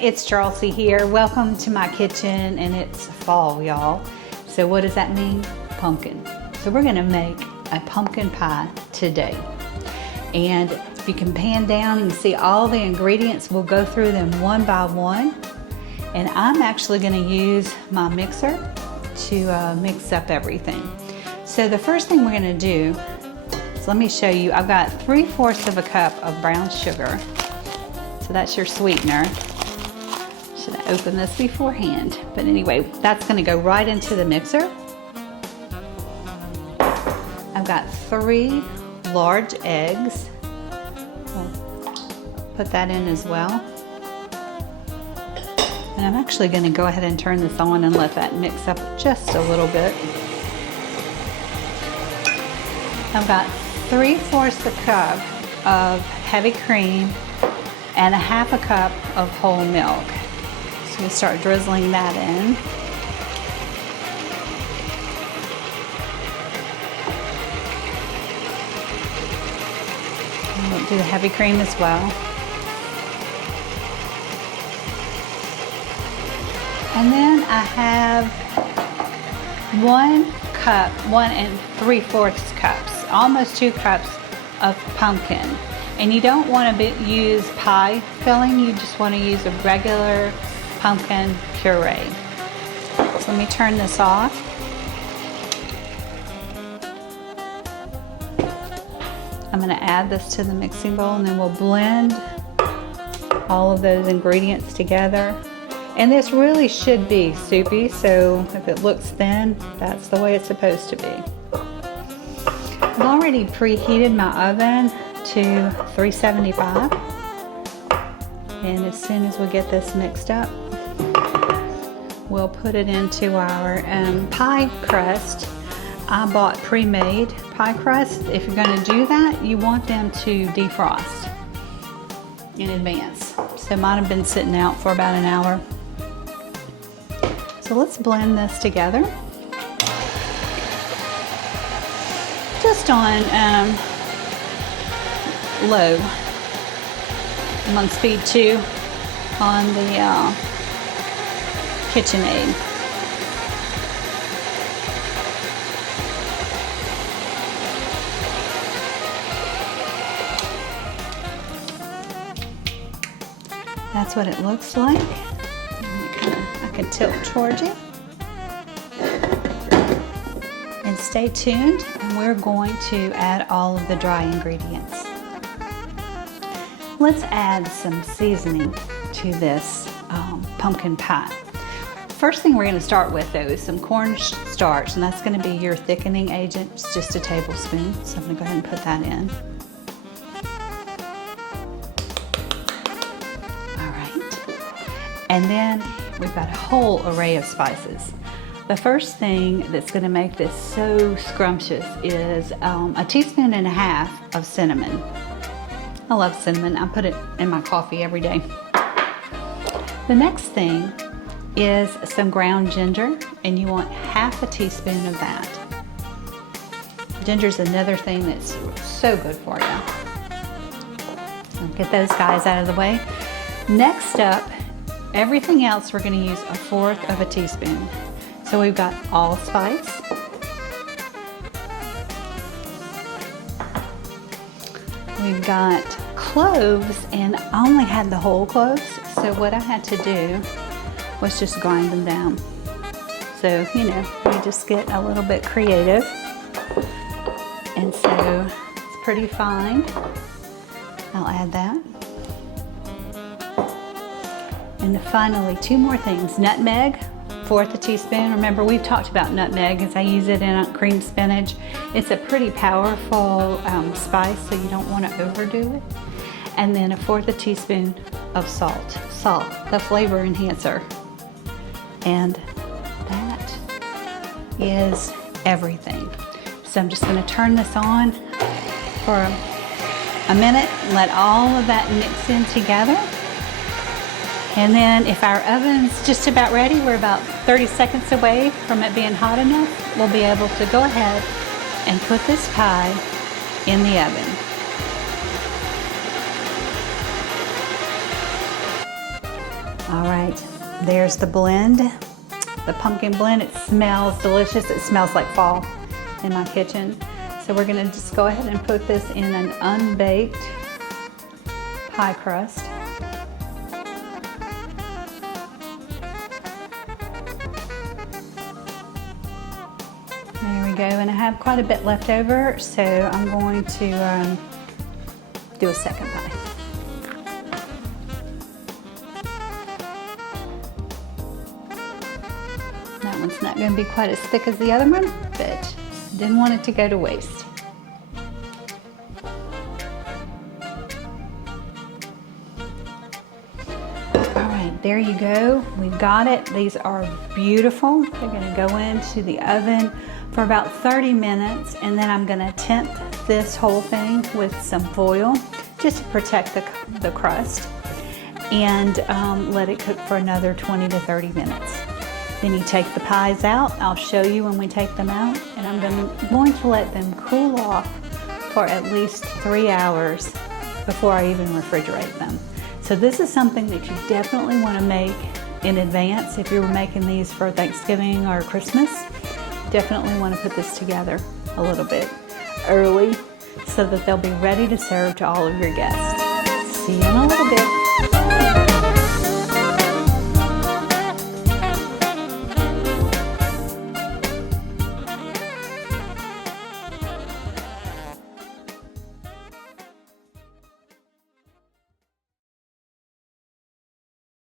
it's Chelsea here. Welcome to my kitchen, and it's fall, y'all. So what does that mean? Pumpkin. So we're gonna make a pumpkin pie today. And if you can pan down and see all the ingredients, we'll go through them one by one. And I'm actually gonna use my mixer to mix up everything. So the first thing we're gonna do is, let me show you, I've got 3/4 of a cup of brown sugar. So that's your sweetener. Should have opened this beforehand. But anyway, that's gonna go right into the mixer. I've got 3 large eggs. I'll put that in as well. And I'm actually gonna go ahead and turn this on and let that mix up just a little bit. I've got 3/4 a cup of heavy cream and 1/2 cup of whole milk. So we start drizzling that in. And we'll do the heavy cream as well. And then I have 1 cup, 1 3/4 cups, almost 2 cups of pumpkin. And you don't want to use pie filling, you just want to use a regular pumpkin puree. So let me turn this off. I'm going to add this to the mixing bowl, and then we'll blend all of those ingredients together. And this really should be soupy, so if it looks thin, that's the way it's supposed to be. I've already preheated my oven to 375. And as soon as we get this mixed up, we'll put it into our pie crust. I bought pre-made pie crust. If you're going to do that, you want them to defrost in advance. So mine have been sitting out for about an hour. So let's blend this together. Just on low. I'm on speed 2 on the KitchenAid. That's what it looks like. I can tilt towards you. And stay tuned, and we're going to add all of the dry ingredients. Let's add some seasoning to this pumpkin pie. First thing we're going to start with, though, is some cornstarch, and that's going to be your thickening agent. It's just a tablespoon, so I'm going to go ahead and put that in. All right. And then we've got a whole array of spices. The first thing that's going to make this so scrumptious is 1.5 teaspoons of cinnamon. I love cinnamon. I put it in my coffee every day. The next thing is some ground ginger, and you want 1/2 teaspoon of that. Ginger is another thing that's so good for you. So get those guys out of the way. Next up, everything else we're going to use 1/4 teaspoon. So we've got allspice. We've got cloves, and I only had the whole cloves, so what I had to do was just grind them down. So, you know, we just get a little bit creative. And so it's pretty fine. I'll add that. And finally, 2 more things. Nutmeg, 1/4 teaspoon. Remember, we've talked about nutmeg as I use it in cream spinach. It's a pretty powerful spice, so you don't want to overdo it. And then 1/4 teaspoon of salt. Salt, the flavor enhancer. And that is everything. So I'm just going to turn this on for a minute, let all of that mix in together. And then if our oven's just about ready, we're about 30 seconds away from it being hot enough, we'll be able to go ahead and put this pie in the oven. All right, there's the blend, the pumpkin blend. It smells delicious. It smells like fall in my kitchen. So we're gonna just go ahead and put this in an unbaked pie crust. There we go, and I have quite a bit left over, so I'm going to do a second pie. That one's not going to be quite as thick as the other one, but didn't want it to go to waste. All right, there you go. We've got it. These are beautiful. They're going to go into the oven for about 30 minutes, and then I'm going to temp this whole thing with some foil just to protect the crust, and let it cook for another 20 to 30 minutes. Then you take the pies out. I'll show you when we take them out, and I'm going to let them cool off for at least 3 hours before I even refrigerate them. So this is something that you definitely want to make in advance. If you're making these for Thanksgiving or Christmas, definitely want to put this together a little bit early so that they'll be ready to serve to all of your guests. See you in a little bit.